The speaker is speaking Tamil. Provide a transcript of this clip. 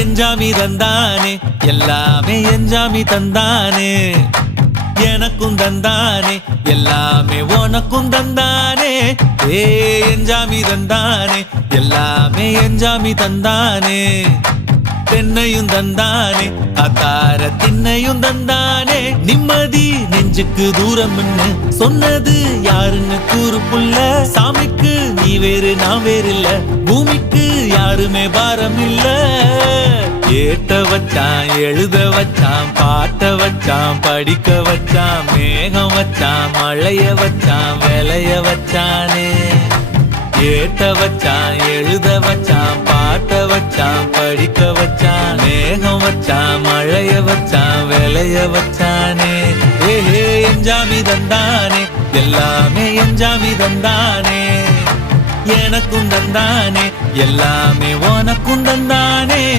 எஞ்சாமி தந்தானே எல்லாமே எஞ்சாமி தந்தானே எனக்கும் தந்தானே எல்லாமே உனக்கும் தந்தானே ஏ எஞ்சாமி தந்தானே எல்லாமே எஞ்சாமி தந்தானே தென்னையும் தந்தானே அத்தார திண்ணையும் தந்தானே நிம்மதி நெஞ்சுக்கு தூரம் சொன்னது யாருன்னு கூறு புள்ள சாமிக்கு நீ வேறு நான் வேறு இல்ல பூமிக்கு யாருமே பாரம் இல்ல ஏட்ட வச்சான் எழுத வச்சான் பாட்ட வச்சான் படிக்க வச்சான் மேகம் வச்சான் மழைய வச்சான் விளைய வச்சானே ஏட்ட வச்சான் எழுத வச்சான் பாட்ட வச்சான் படிக்க வச்சான் மேகம் வச்சான் மழைய வச்சான் விளைய வச்சானே ஏ எஞ்சாமி தந்தானே எல்லாமே எஞ்சாமி தந்தானே எனக்கும் தந்தானே எல்லாமே உனக்கும் தந்தானே